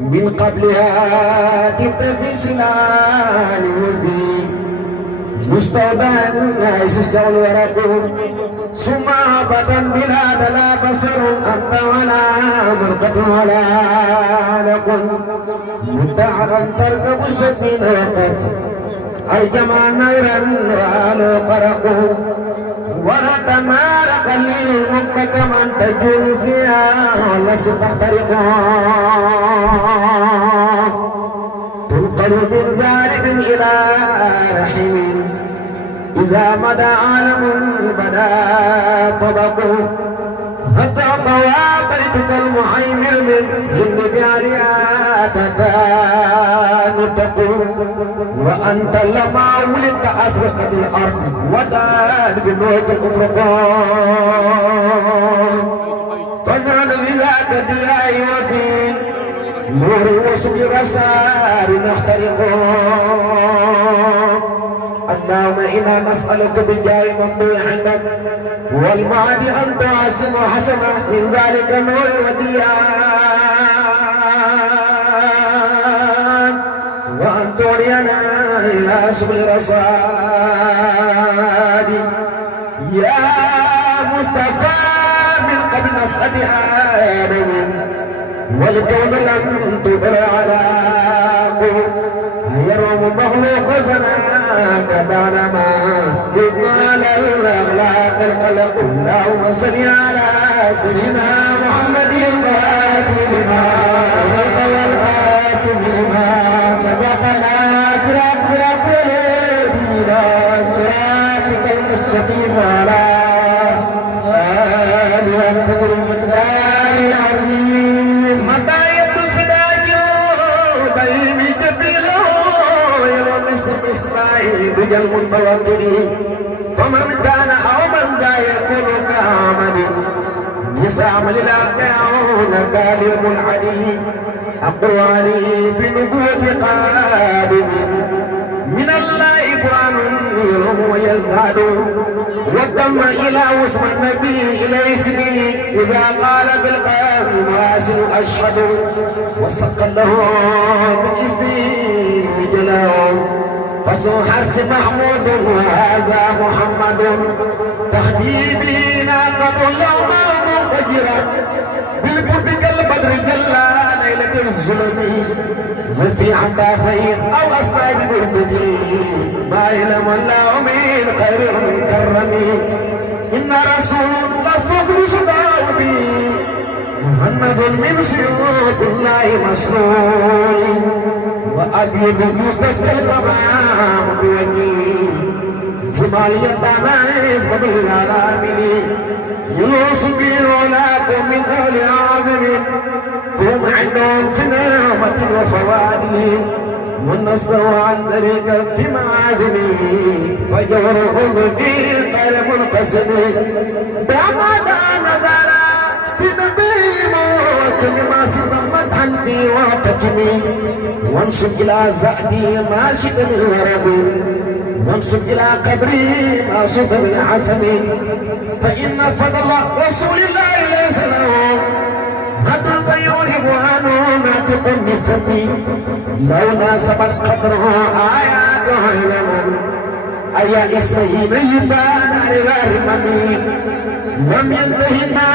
من قبلها كنت في سنان وفي مستودع الناس استوى الورق ثم أبدا بلاد لا بصر أنت ولا مرقة ولا لكن مدعا تركب السفينة وقت الجمع نورا وآل قرقوا ورد النار قليل المبكى من تجول فيها ولست تحترقا تنقل من ظالم إلى رحيم إذا مدى عالم بدا طبقه حتى طوابيتك المحيمر من جاريات تنتقل وأنت لما ولدت أسرقت الأرض ودان بنوت الأفرقان فنحن بذاك الدياء وفي نور وصبر سار نخترقان اللهم إنا نسألك بجاه ممدوح عندك والمعد أن تعزم حسنا من ذلك النور والديان وأن ترينا إلى سبل رصاد يا مصطفى من قبل نسأل آدم والكون لم تدر على يروم مخلوق سناك بعدما جزنا على الأخلاق الخلق اللهم صل على سيدنا محمد الفاتح لما أغلق والخاتم لما سبقنا برب الهدينا صراطك المستقيم على آله قدر المقدار العظيم متى يبدو فداك بين جبيله بجل المتوكلين فمن كان أو من لا يكون كامل يسام للاقعون قال المنعدي أقر عليه بنبوة قادم من الله قرآن يرهم ويزهد وتم إلى وصف النبي إلى اسمه إذا قال بالقام واسن أشهد وصدق له باسمه جلاله فسو حرس محمود وهذا محمد تخديبي ناقة اللوم منفجرا بالقرب كالبدر جلى ليلة الظلم وفي عندافين أو أصناب بربدي ما علم الله من خير من كرمي إن رسول الله صدر صداوبي محمد من سيوف الله مسرور وأبيض يستسقى الغمام بوجهه زمالي الدمائز بدل العالمين يوسف يولاكم من أهل عظم هم عندهم في نعمة وفوائد والنصر عن طريق في معازمه فجورهم غير منقسم بعمد نظر في نبي موت ما سمت في وقتكم وانسب إلى زادي ما شئت من رب وانسب إلى قدري ما شئت من عسم فإن فضل رسول الله ليس له هد البيون إخوانه ناطق بفمي لو ناسبت قدره آياته لمن أي اسمه نيبان على غير ممي لم ينتهي ما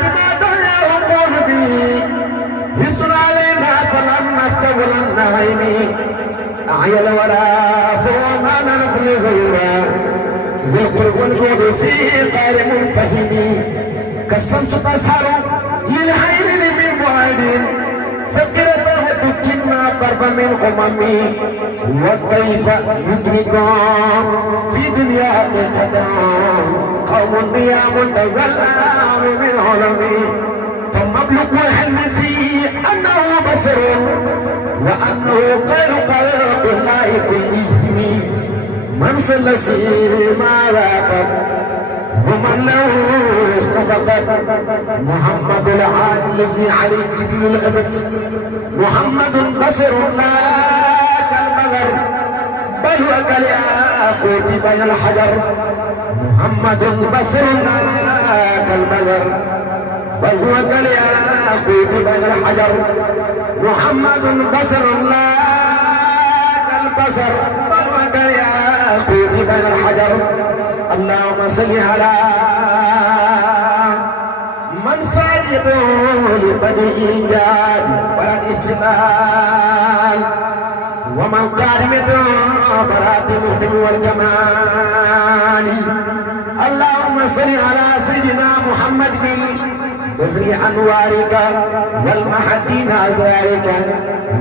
بما دعاه قربي يسر علينا فلم نكتب ولم نعيني أعيل ولا فهو ما ننفل غيره بالقرب والجود في غير منفهم كالشمس تسهر للعين من بعيد سكرته تكنا ضربا من أممي وكيف يدرك في دنيا القدام قوم نيام تزلع من علمي فمبلغ الحلم فيه أنه بصر وأنه غير خلق الله كلهم من سلسي ما راقب ومن له استغفر محمد العادل الذي عليه جبل الأبد محمد بصر لا كالمغر بل هو كالياقوت بين الحجر محمد بصر لا كالمغر بل هو كالياقوت بين الحجر محمد بصر لا كالبصر بل وكالياقوت بين الحجر اللهم صل على من فاجئ لبدء ايجاد ولد استقلال ومن قادم براءة المهتم والكمال اللهم صل على سيدنا محمد بذري انوارك والمحدين ازرارك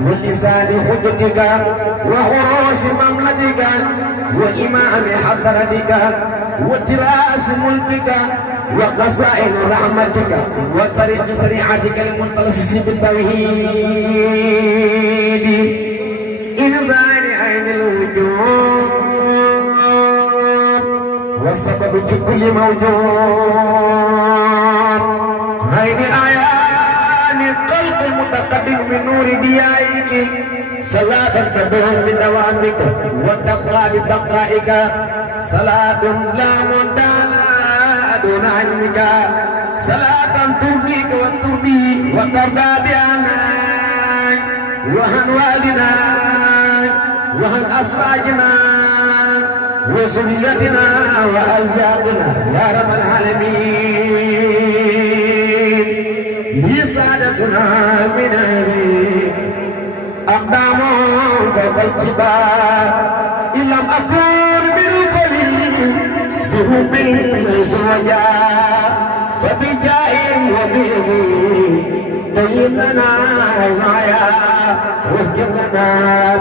واللسان حجتك وعروس مملكتك وامام حضرتك وتراس ملكك وقصائد رحمتك وطريق شريعتك المتلصص بالتوحيد انزال عين الوجود والسبب في كل موجود عين آيان قلب المتقدم من نور ضيائك صلاة تدوم بدوامك وتبقى ببقائك صلاة لا منتهى دون علمك صلاة ترضيك وترضي وترضى بأنا وهن والدنا وهن أزواجنا وذريتنا وأزواجنا يا رب العالمين لي سعادتنا من أبي أقدام فوق الجبال إن لم أكن من الفليل بهم من زوجا فبجاه وبذي طيب لنا عزايا واهجم لنا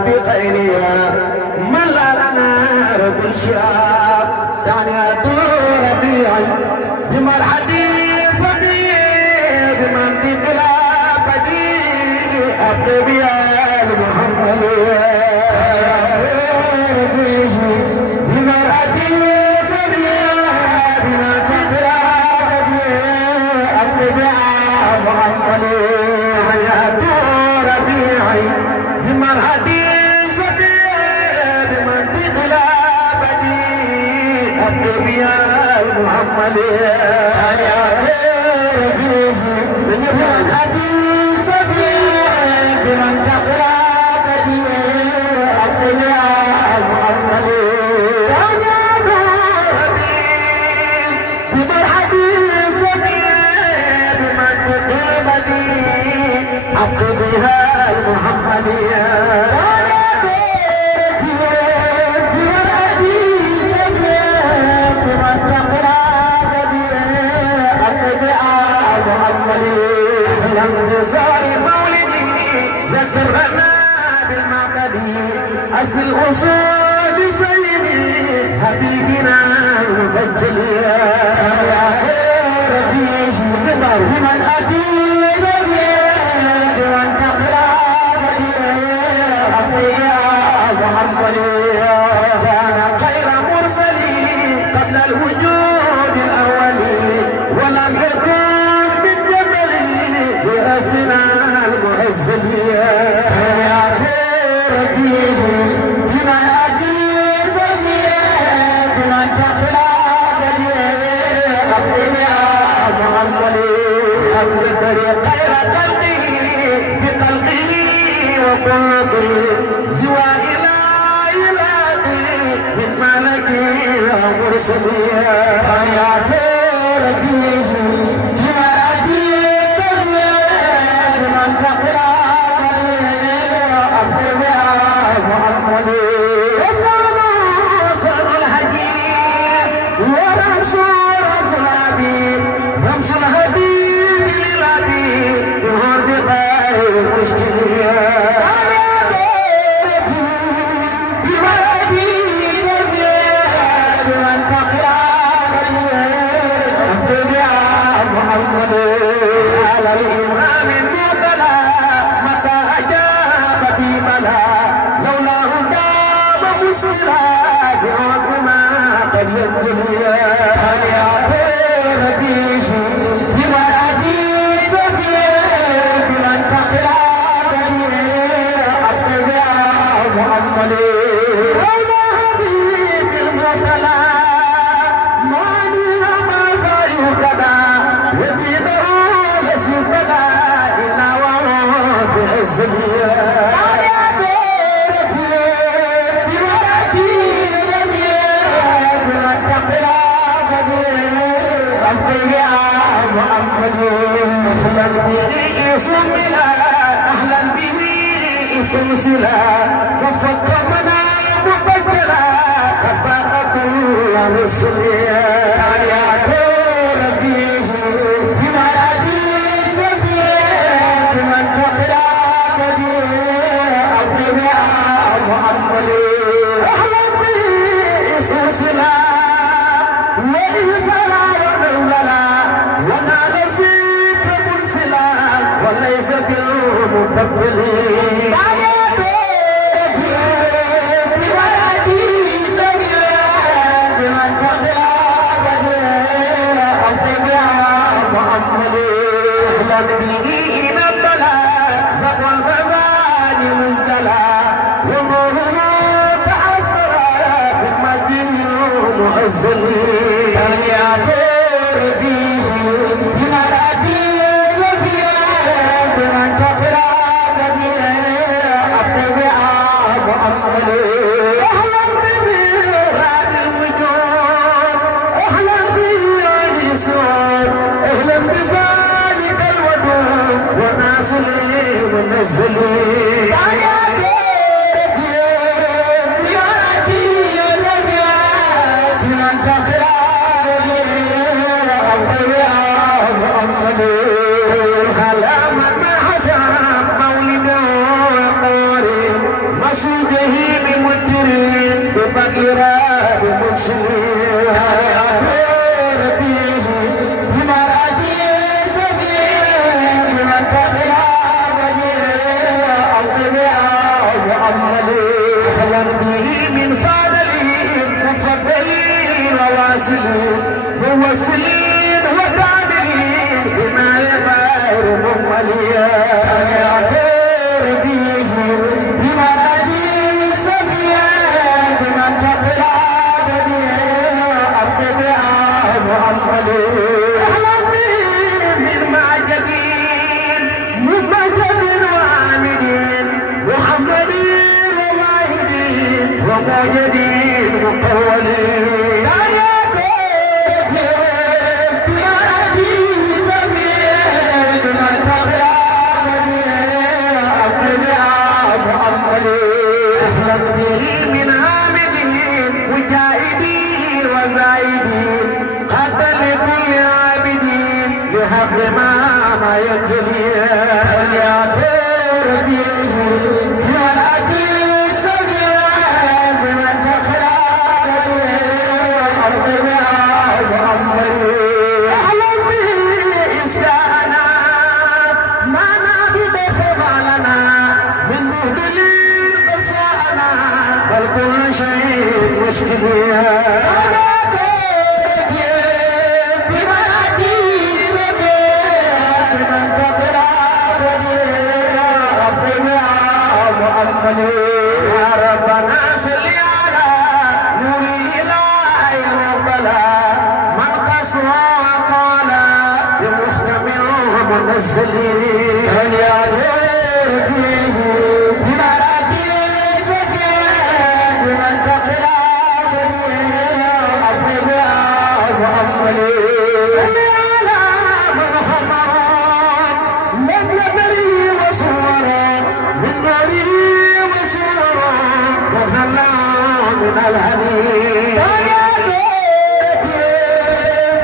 بخيرها ملا لنا رب الشراب تعنيات ربيعي بمرحدي صبي بمنطق لا بديع أبقي بها المحمد بمرحدي صبي بمنطق لا بديع أبقي بها محمد تعنيات ربيعي بمرحدي صبي بمنطق لا بديع أبقي بها المحمد بمن تقرا بديع الدنيا محمد يا ربي بمن حديث بمن تقرا بديع بها المحمد انتصار مولدي ذكرنا بالمعتدي أصل الأصول سيدي حبيبنا المبجل يا ربي جبر بمن أتي بمن تقرا يا محمد كان خير مرسلي قبل الوجود الأولي ولم يكن بأسنا المؤزلية يا ربي بمن أجيز بمن تقرا بديع أبقي محمد أبقي خير قلبي في قلبه وقلبي زوى إلهي من ملكي ومرسلية يا ربي الزلية أهلا به سملا أهلا به سلسلا وفقمنا مبجلا كفاءة الرسل يا ربي بمرادي سفيا بمن تقرا بدي أبدا محمد أهلا به سلسلا وإنزلا ونزلا ونال وليس في المتقبلين بمرادي سميا بمن تقرا بدي أبدا محمد أهلا به نبلا زق الغزال مزدلا ونوره تأثر بالمجد مؤزلين يا ربي بمرادي بمن تقرا بدي أبدا محمد أهلا بميراد الوجود أهلا باليسود أهلا بذلك الودود وناصري ونزلي بمن تقرا بدي أبدا محمد مسجده بمدرين بمقراب مكسور ربيه بمرادي سفير بمن تقرا بدي أبدا محمد أهلا به من فضلهم مفضلين وواصلين موصلين وكاملين حماية غير مملية يا ربيه بمرادي سفيا بمن تقرا بدي أبدا محمد أهلا به من معجبين ممجد وعامدين محمدين وواحدين وموجدين مقولين بمرادي سفيا بمن تقرا بدي أبدا محمد أهلا به من عابدين وجاهدين وزايدين قتل لكل عابدين بحق ما ينجلي يا ربي بمرادي سفيا بمن تقرا بدي أبدا محمد أهلا به إسكانا ما نبي بسمالنا من مهدلين قصانا بل كل شيء مشكل بمرادي سفيا بمن تقرا بدي أبدا محمد يا ربنا صل على نور إله المقبلة من قصر وقال بمحكم ومنزلين يا ربي بمرادي سفيا بمن تقرا بدي أبدا محمد صل على من حضر لم يدري وصورا من نوره وصورا وهلا من الهدي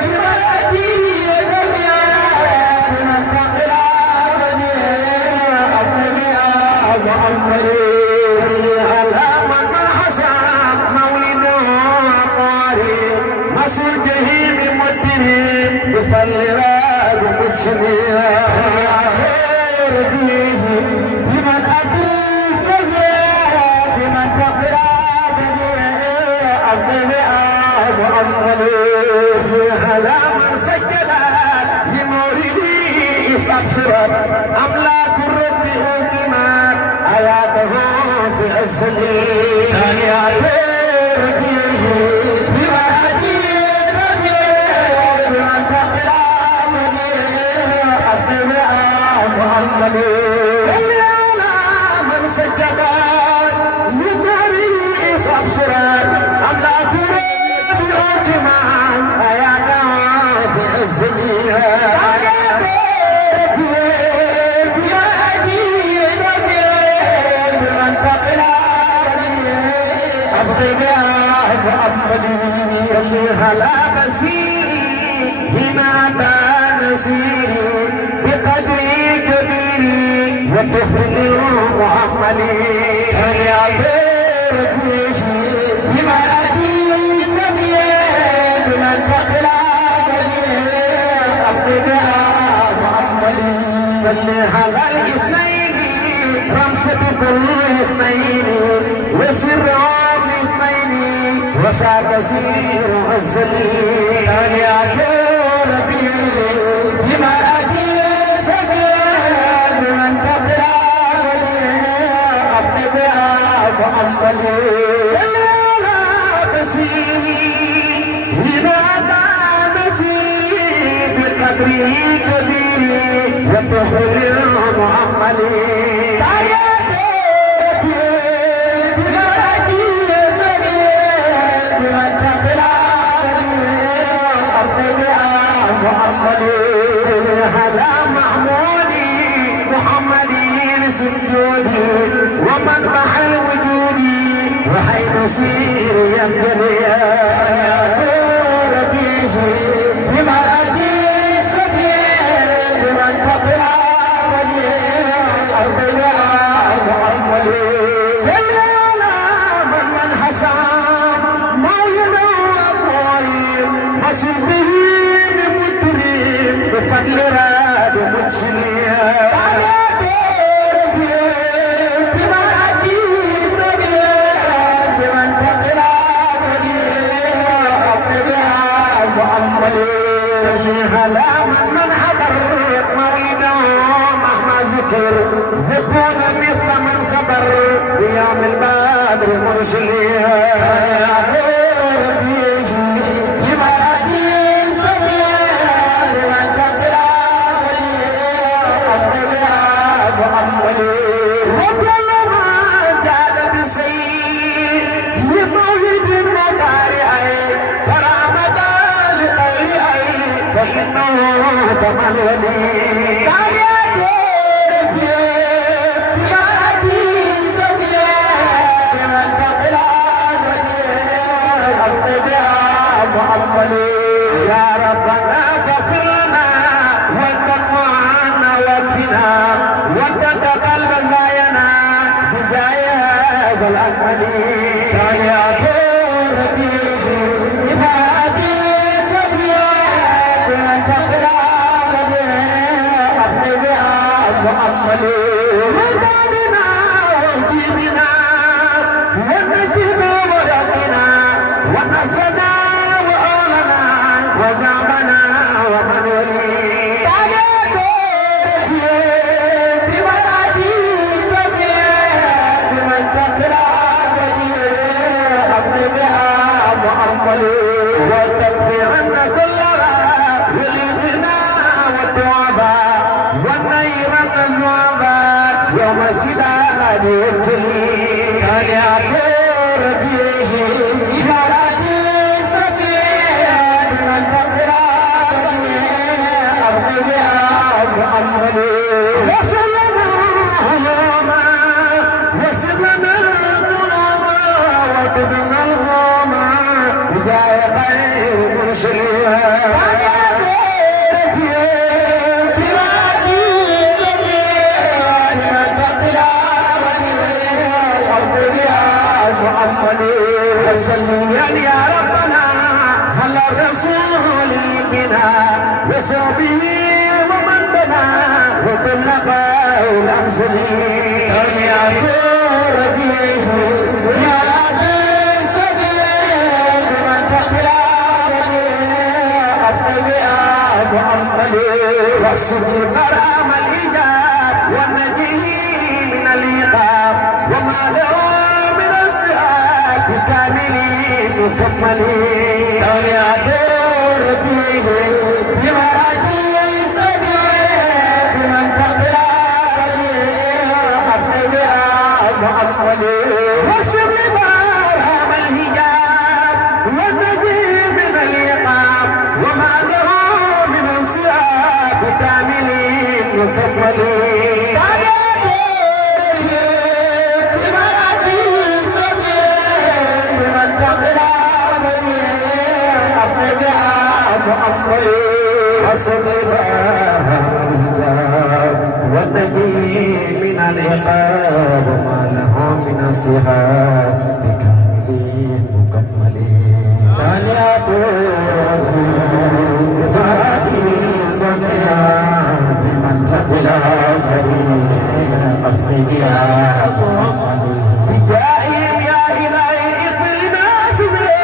بمرادي سفيا بمن تقرا بدي أبدا محمد صل على من حسن مولده قارئ مسجده بمدره بفضل راب مجسميا بمن أبو سفيا بمن تقرا بدي أبدا محمد على من سجد لمورده استبصرت أملاك الرب أقيمت حياته في السليم يا ربي بمرادي سفيا بمن تقرا بدي أبدا محمد صل على أبقي محمد صل على بصيري هنا نسيري بقدري كبيري وتهتني محملي يا ربي بما أدي سفيه بمن تقلع أبقي محمد صل على الاثنين رمسة كل اثنين وسر الاثنين وساق سير الزليل يا ربي بما أدي سفيه بمن تقلع أبقي محمد صل على بصيري هنا نسيري بقدري كبيري وتحل محملي ومن محل وجودي وحي نسير يمتلي يا ربي بما أدي سفيه بمن تقرأ الأرض محمد صل على من حسام مولانا وقريب وصفه بمدرب بفضل راد مجسليا من حضر مريضا مهما ذكر ذكون مثل من صبر بيوم البدر مرسلي يا ربي بما أدي سفيه لمن تقرأ محمد وكل ما جاد بسيء لمولد المضارع كرامة فإنه كمن ولي كان يدرك بما أدي سفيه لمن تقلع الطبيعة محمد يا ربنا فاغفر لنا واتقوا عنا واكفنا واتق قلب زاينا بجاه هذا الأكمل كان يدرك بما أدي محمد هدانا واهدنا ونجنا ورقنا ونصرنا وآلنا وزعمنا ومن ولي بما أدي سفيه بمن تقرأ محمد وتكفي عنا كلها والغنى والدعاء والنير النزوابات يوم استداد الكلي كان يعطور بيه إشاراتي سفيه بمن تقرأ أرض بها محمد وصلنا هلوما وسبنا الظلوما وقدنا الغوما بجاي غير منشرها وسلم يا ربنا على الرسول بنا وصحبه ومن بنا وكل قول امثله يا ربي يا ربي سبيل من تقرا الطبيعه محمد والصبر مرام الايجاب والنجيه من العقاب وما له كاملين مكملين يا ربي بما أدي سبيه بمن تقرأ الطبيعة محمد واكسر لبارهم الهجاب والنجي من العقاب وما له من الصيام كاملين مكملين والعقاب ما له من الصحاب بكاملين مكملين من يقول بفرائي صفيا بمن تبلا مريم أفقد يا محمد بجاههم يا إلهي اقبل الناس بلا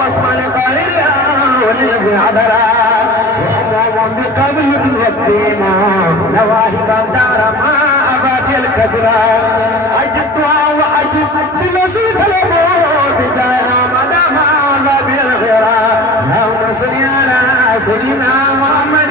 واسمع لقائلها والذي عبرا وهم بقبل الوقتين نواهب الدار ما أبات الكبرى أجبتها وأجب بنصيب الأمور بجاهها مدام غاب الغرى اللهم صل على سيدنا محمد